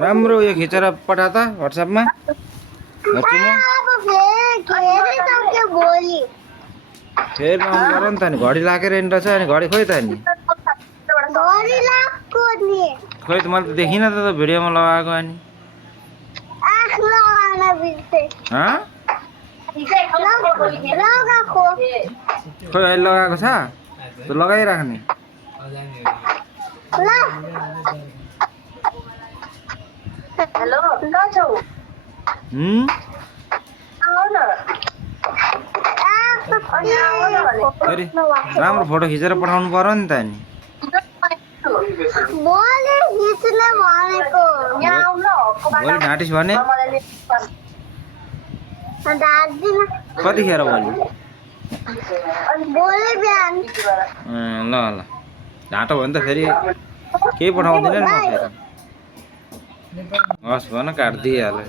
राम्रो यो खिचेर पठा त व्हाट्सएपमा हेर्छु म। फेरि अन गर नि त नि घडी लागेर रहेछ अनि घडी खोइ त नि खोइ त मैले त देखिनँ त भिडियोमा लगाएको अनि हँ खोइ अहिले लगाएको छ त लगाइराख्ने हेलो कहाँ छौ? फेरि राम्रो फोटो खिचेर पठाउनु पर्यो नि त नि भोलि ढाँटिस् भने कतिखेर भोलि ल ल ढाँटो भयो भने त फेरि केही पठाउँदिनँ नि म फेरि हस् भन काटिदिइहाल्यो।